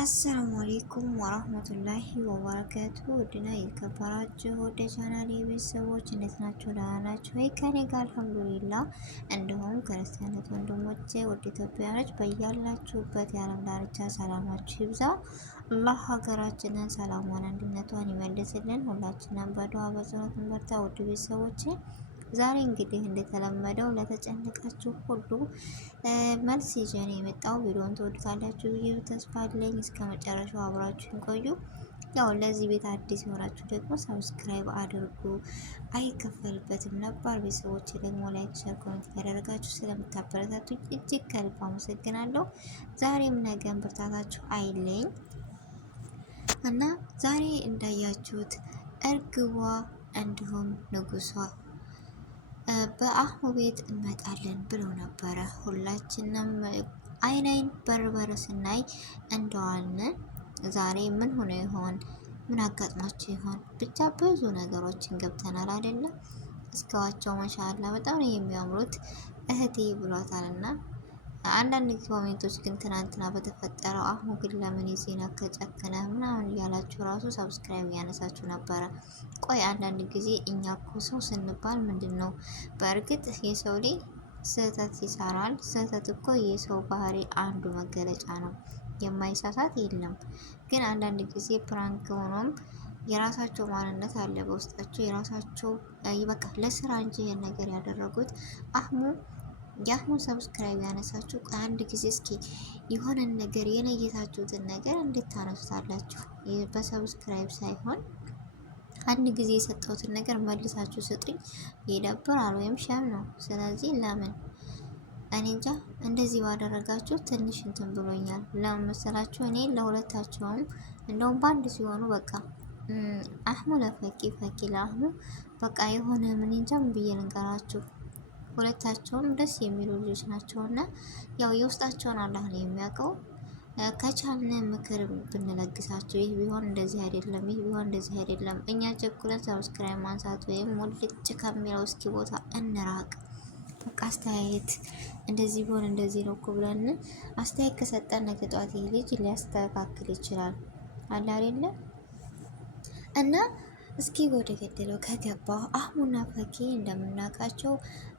አሰላሙ አሌይኩም ወራህመቱላሂ ወበረካቱ። ውድና የተከበራችሁ ወደ ቻናሌ ቤተሰቦች እንዴት ናችሁ? ደህና ናችሁ ወይ? ከኔ ጋር አልሐምዱሊላህ። እንዲሁም ክርስቲያኖች ወንድሞቼ ወደ ኢትዮጵያኖች በያላችሁበት የዓለም ዳርቻ ሰላማችሁ ይብዛ። አላህ ሀገራችንን ሰላሟን አንድነቷን ይመልስልን። ሁላችንም በዱዓ በጸሎት እንበርታ። ውድ ቤተሰቦቼ ዛሬ እንግዲህ እንደተለመደው ለተጨነቃችሁ ሁሉ መልስ ይዤ ነው የመጣው። ቪዲዮን ትወዱታላችሁ ብዬ ተስፋ አለኝ። እስከ መጨረሻው አብራችሁን ቆዩ። ያው ለዚህ ቤት አዲስ የሆናችሁ ደግሞ ሰብስክራይብ አድርጉ፣ አይከፈልበትም። ነባር ቤተሰቦች ደግሞ ላይክ፣ ሸር፣ ኮሜንት ያደረጋችሁ ስለምታበረታቱኝ እጅግ ከልብ አመሰግናለሁ። ዛሬም ነገም ብርታታችሁ አይለኝ እና ዛሬ እንዳያችሁት እርግቧ እንዲሁም ንጉሷ በአህሙ ቤት እንመጣለን ብለው ነበረ። ሁላችንም አይን በር ስናይ እንደዋልን ዛሬ ምን ሆኖ ይሆን? ምን አጋጥሟቸው ይሆን? ብቻ ብዙ ነገሮችን ገብተናል አይደለም። እስከዋቸው ማሻአላ በጣም ነው የሚያምሩት እህቴ ብሏታልና አንዳንድ ኮሜንቶች ግን ትናንትና በተፈጠረው አህሙ ግን ለምን የዜና ከጨከነ ምናምን እያላችሁ ራሱ ሰብስክራይብ ያነሳችሁ ነበረ። ቆይ አንዳንድ ጊዜ እኛ እኮ ሰው ስንባል ምንድን ነው፣ በእርግጥ የሰው ልጅ ስህተት ይሰራል። ስህተት እኮ የሰው ባህሪ አንዱ መገለጫ ነው። የማይሳሳት የለም። ግን አንዳንድ ጊዜ ፕራንክ ሆኖም የራሳቸው ማንነት አለ በውስጣቸው የራሳቸው በቃ ለስራ እንጂ ይሄን ነገር ያደረጉት አህሙ የአህሙ ሰብስክራይብ ያነሳችሁ አንድ ጊዜ እስኪ የሆነን ነገር የለየታችሁትን ነገር እንድታነሱታላችሁ በሰብስክራይብ ሳይሆን አንድ ጊዜ የሰጠሁትን ነገር መልሳችሁ ስጡኝ። ይደብራል ወይም ሸም ነው። ስለዚህ ለምን እኔ እንጃ እንደዚህ ባደረጋችሁ ትንሽ እንትን ብሎኛል። ለምን መሰላችሁ? እኔ ለሁለታቸውም እንደውም በአንድ ሲሆኑ በቃ አህሙ ለፈቂ ፈቂ ለአህሙ በቃ የሆነ ምን እንጃ ብዬ ልንገራችሁ። ሁለታቸውም ደስ የሚሉ ልጆች ናቸውና ያው የውስጣቸውን አላህ ነው የሚያውቀው። ከቻልን ምክር ብንለግሳቸው ይህ ቢሆን እንደዚህ አይደለም፣ ይህ ቢሆን እንደዚህ አይደለም። እኛ ቸኩለን ሰብስክራይብ ማንሳት ወይም ሙልጭ ከሚለው እስኪ ቦታ እንራቅ። በቃ አስተያየት እንደዚህ ቢሆን እንደዚህ ነው እኮ ብለን አስተያየት ከሰጠን ነገ ጧት ይህ ልጅ ሊያስተካክል ይችላል አለ አይደለ? እና እስኪ ወደ ገደለው ከገባ አህሙና ፈኪ እንደምናውቃቸው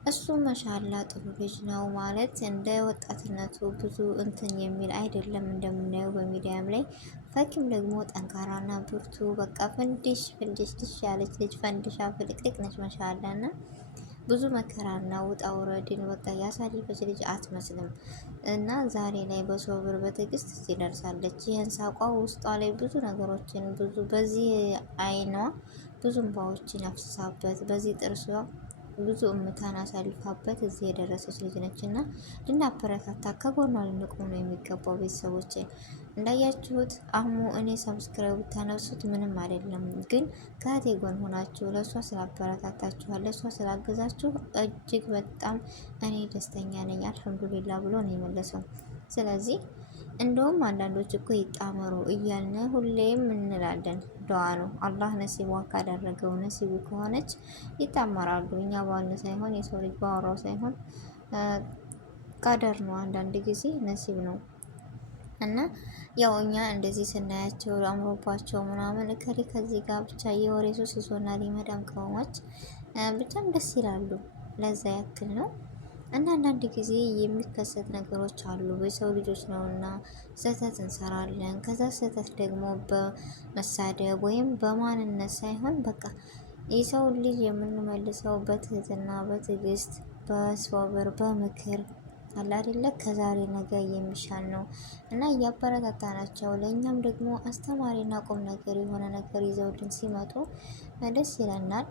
እሱ መሻላ ጥሩ ልጅ ነው ማለት እንደ ወጣትነቱ ብዙ እንትን የሚል አይደለም እንደምናየው በሚዲያም ላይ። ፈኪም ደግሞ ጠንካራና ብርቱ በቃ ፍንድሽ ድሽ ያለች ልጅ ፈንድሻ ፍልቅልቅ ነች መሻላ እና ብዙ መከራና ውጣ ውረድን በቃ ያሳለፈች ልጅ አትመስልም። እና ዛሬ ላይ በሰው ብር በትዕግስት እዚህ ደርሳለች። ይህን ሳቋ ውስጧ ላይ ብዙ ነገሮችን ብዙ በዚህ አይኗ ብዙ እንባዎችን አፍስሳበት በዚህ ጥርሷ ብዙ እምታን አሳልፋበት እዚህ የደረሰች ልጅ ነች እና ልናበረታታ ከጎኗ ልንቆም ነው የሚገባው። ቤተሰቦች እንዳያችሁት አህሙ እኔ ሰብስክራይብ ብታነሱት ምንም አይደለም፣ ግን ከእህቴ ጎን ሆናችሁ ለእሷ ስላበረታታችኋል ለእሷ ስላገዛችሁ እጅግ በጣም እኔ ደስተኛ ነኝ አልሐምዱሊላ ብሎ ነው የመለሰው። ስለዚህ እንደውም አንዳንዶች እኮ ይጣመሩ እያልን ሁሌም እንላለን። ዱዓ ነው። አላህ ነሲቧ ካደረገው ነሲቡ ከሆነች ይጣመራሉ። እኛ ባልን ሳይሆን የሰው ልጅ ባወራው ሳይሆን ቀደር ነው። አንዳንድ ጊዜ ነሲብ ነው እና ያው እኛ እንደዚህ ስናያቸው አምሮባቸው ምናምን እከሌ ከዚህ ጋር ብቻ የወሬ ሱስ ይዞና ሊመዳም ከሆነች ብቻም ደስ ይላሉ። ለዛ ያክል ነው። እና አንዳንድ ጊዜ የሚከሰት ነገሮች አሉ። በሰው ልጆች ነውና ስህተት እንሰራለን። ከዛ ስህተት ደግሞ በመሳደብ ወይም በማንነት ሳይሆን በቃ የሰው ልጅ የምንመልሰው በትህትና በትዕግስት በስወብር በምክር አለ አይደለ? ከዛሬ ነገ የሚሻል ነው እና እያበረታታናቸው ለእኛም ደግሞ አስተማሪና ቁም ነገር የሆነ ነገር ይዘውልን ሲመጡ ደስ ይለናል።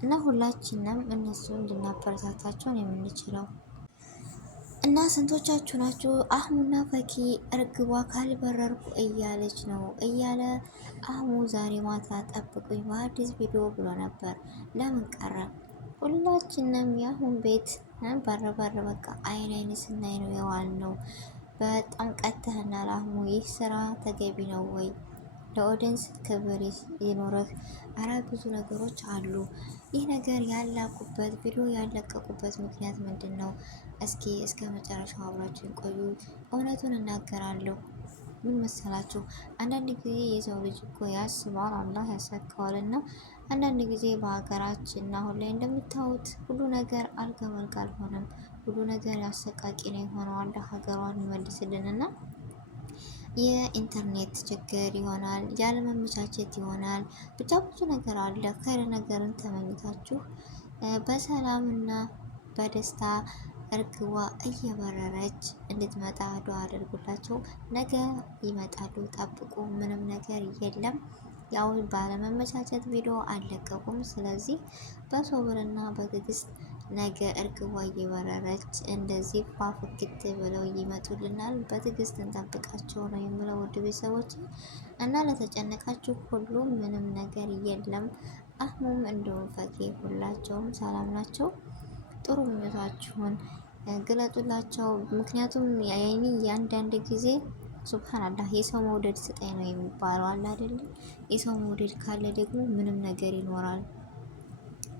እና ሁላችንም እነሱ እንድናበረታታቸው ነው የምንችለው። እና ስንቶቻችሁ ናችሁ አህሙና ፈኪ እርግቧ ካልበረርኩ እያለች ነው እያለ አህሙ ዛሬ ማታ ጠብቁኝ በአዲስ ቪዲዮ ብሎ ነበር። ለምን ቀረ? ሁላችንም የአህሙን ቤት በር በቃ አይን ስናይ ነው የዋል ነው። በጣም ቀጥተናል አህሙ። ይህ ስራ ተገቢ ነው ወይ? ለኦዲየንስ ክብር ይኖርህ። አረ ብዙ ነገሮች አሉ። ይህ ነገር ያላኩበት ቪዲዮ ያለቀቁበት ምክንያት ምንድን ነው? እስኪ እስከ መጨረሻው አብራችሁን ቆዩ። እውነቱን እናገራለሁ። ምን መሰላችሁ? አንዳንድ ጊዜ የሰው ልጅ እኮ ያስባል፣ አላህ ያሳካዋል። እና አንዳንድ ጊዜ በሀገራችን አሁን ላይ እንደምታዩት ሁሉ ነገር አልጋ በአልጋ አልሆነም። ሁሉ ነገር ያሰቃቂ ነው የሆነው። አላህ ሀገሯን ይመልስልን እና የኢንተርኔት ችግር ይሆናል፣ ያለመመቻቸት ይሆናል። ብቻ ብዙ ነገር አለ። ከይረ ነገርን ተመኝታችሁ በሰላምና በደስታ እርግቧ እየበረረች እንድትመጣ ዱዓ አድርጉላቸው። ነገ ይመጣሉ፣ ጠብቁ። ምንም ነገር የለም። ያው ባለመመቻቸት ቪዲዮ አልለቀቁም። ስለዚህ በሶብርና በትዕግስት ነገ እርግቧ እየበረረች እንደዚህ ፏፍክት ብለው ይመጡልናል። በትዕግስት እንጠብቃቸው ነው የምለው ውድ ቤተሰቦች እና ለተጨነቃችሁ ሁሉ ምንም ነገር የለም። አህሙም እንደውም ፈኪ ሁላቸውም ሰላም ናቸው። ጥሩ ምኞታችሁን ግለጡላቸው። ምክንያቱም ያይኒ የአንዳንድ ጊዜ ሱብሃንአላህ የሰው መውደድ ስጠኝ ነው የሚባለው አለ አይደለም። የሰው መውደድ ካለ ደግሞ ምንም ነገር ይኖራል።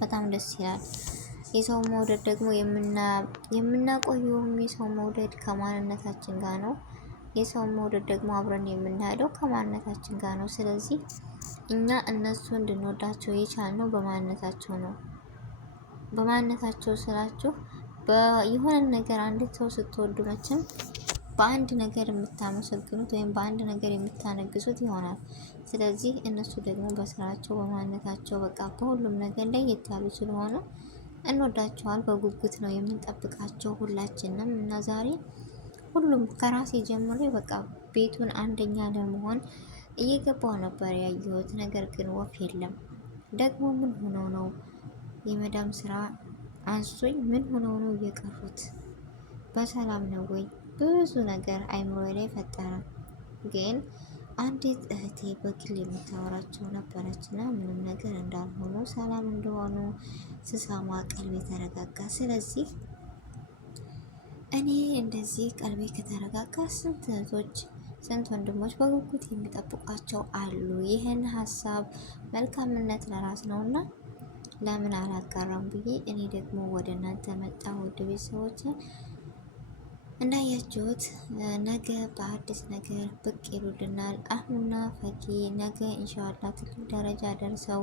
በጣም ደስ ይላል። የሰው መውደድ ደግሞ የምናቆየውም የሰው መውደድ ከማንነታችን ጋር ነው። የሰው መውደድ ደግሞ አብረን የምንሄደው ከማንነታችን ጋር ነው። ስለዚህ እኛ እነሱ እንድንወዳቸው የቻልነው በማንነታቸው ነው። በማንነታቸው ስላችሁ የሆነ ነገር አንድ ሰው ስትወዱ መቼም በአንድ ነገር የምታመሰግኑት ወይም በአንድ ነገር የምታነግሱት ይሆናል። ስለዚህ እነሱ ደግሞ በስራቸው በማንነታቸው በቃ በሁሉም ነገር ላይ ያሉ ስለሆነ እንወዳቸዋል። በጉጉት ነው የምንጠብቃቸው ሁላችንም እና ዛሬ ሁሉም ከራሴ ጀምሮ በቃ ቤቱን አንደኛ ለመሆን እየገባው ነበር ያየሁት። ነገር ግን ወፍ የለም። ደግሞ ምን ሆኖ ነው የመዳም ስራ አንሶኝ ምን ሆነው ነው እየቀሩት? በሰላም ነው ወይ? ብዙ ነገር አይምሮ ላይ ፈጠረ። ግን አንዲት እህቴ በግል የምታወራቸው ነበረችና ምንም ነገር እንዳልሆኑ ሰላም እንደሆኑ ስሰማ ቀልቤ ተረጋጋ። ስለዚህ እኔ እንደዚህ ቀልቤ ከተረጋጋ ስንት እህቶች ስንት ወንድሞች በጉጉት የሚጠብቋቸው አሉ። ይህን ሀሳብ መልካምነት ለራስ ነውና ለምን አላጋራም ብዬ እኔ ደግሞ ወደ እናንተ መጣ። ውድ ቤተሰቦች እንዳያችሁት ነገ በአዲስ ነገር ብቅ ይሉልናል። አህሙና ፈኪ ነገ ኢንሻአላህ ትልቅ ደረጃ ደርሰው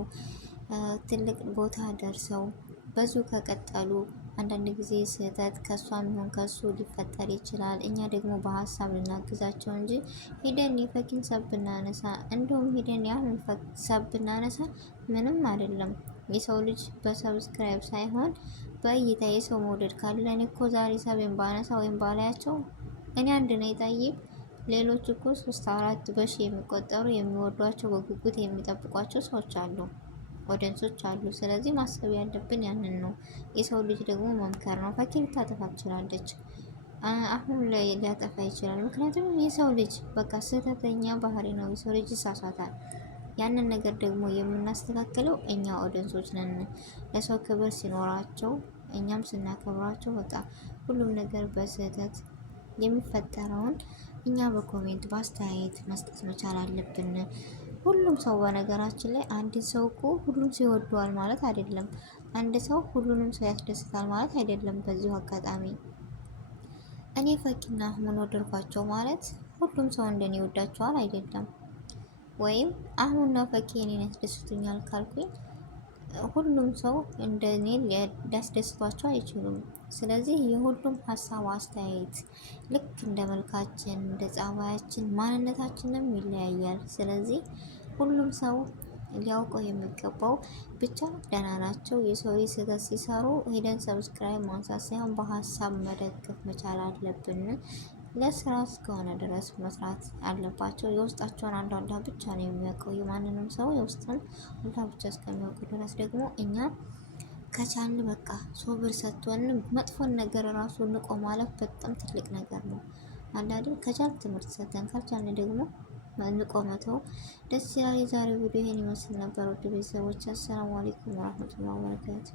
ትልቅ ቦታ ደርሰው በዙ ከቀጠሉ አንዳንድ ጊዜ ስህተት ከሷም ይሁን ከሱ ሊፈጠር ይችላል። እኛ ደግሞ በሀሳብ ልናግዛቸው እንጂ ሄደን የፈኪን ሰብ ብናነሳ እንደውም ሄደን የአህሙን ሰብ ብናነሳ ምንም አይደለም። የሰው ልጅ በሰብስክራይብ ሳይሆን በእይታ የሰው መውደድ ካለ እኔ እኮ ዛሬ ሰብን ባነሳ ወይም ባላያቸው እኔ አንድ ነው የታየኝ። ሌሎች እኮ 3-4 በሺ የሚቆጠሩ የሚወዷቸው በጉጉት የሚጠብቋቸው ሰዎች አሉ፣ ኦዲየንሶች አሉ። ስለዚህ ማሰብ ያለብን ያንን ነው። የሰው ልጅ ደግሞ መምከር ነው። ፈኪ ልታጠፋ ትችላለች፣ አሁን ላይ ሊያጠፋ ይችላል። ምክንያቱም የሰው ልጅ በቃ ስህተተኛ ባህሪ ነው። የሰው ልጅ ይሳሳታል። ያንን ነገር ደግሞ የምናስተካክለው እኛ ኦዲየንሶች ነን። ለሰው ክብር ሲኖራቸው እኛም ስናከብራቸው በቃ ሁሉም ነገር በስህተት የሚፈጠረውን እኛ በኮሜንት በአስተያየት መስጠት መቻል አለብን። ሁሉም ሰው በነገራችን ላይ አንድ ሰው እኮ ሁሉም ሰው ይወደዋል ማለት አይደለም። አንድ ሰው ሁሉንም ሰው ያስደስታል ማለት አይደለም። በዚሁ አጋጣሚ እኔ ፈኪና አህሙን ወደድኳቸው ማለት ሁሉም ሰው እንደኔ ይወዳቸዋል አይደለም። ወይም አህሙና ፈኪ እኔን ያስደስቱኛል ካልኩኝ ሁሉም ሰው እንደኔ ሊያስደስቷቸው አይችሉም። ስለዚህ የሁሉም ሀሳብ አስተያየት ልክ እንደ መልካችን እንደ ጸባያችን ማንነታችንም ይለያያል። ስለዚህ ሁሉም ሰው ሊያውቀው የሚገባው ብቻ ደህና ናቸው። የሰው ስህተት ሲሰሩ ሄደን ሰብስክራይብ ማንሳት ሳይሆን በሀሳብ መደገፍ መቻል አለብን። ለስራ እስከሆነ ድረስ መስራት አለባቸው። የውስጣቸውን አንዱ አላህ ብቻ ነው የሚያውቀው። የማንንም ሰው የውስጥን አላህ ብቻ እስከሚያውቅ ድረስ ደግሞ እኛ ከቻልን በቃ ሶብር ሰጥቶን መጥፎን ነገር ራሱ ንቆ ማለፍ በጣም ትልቅ ነገር ነው። አንዳንዴ ከቻልን ትምህርት ሰጥተን ካልቻልን ደግሞ ንቆ መተው ደስ ይላል። የዛሬው ቪዲዮ ይሄን ይመስል ነበር። ውድ ቤተሰቦች አሰላሙ አለይኩም ወራህመቱላሂ ወበረካቱ።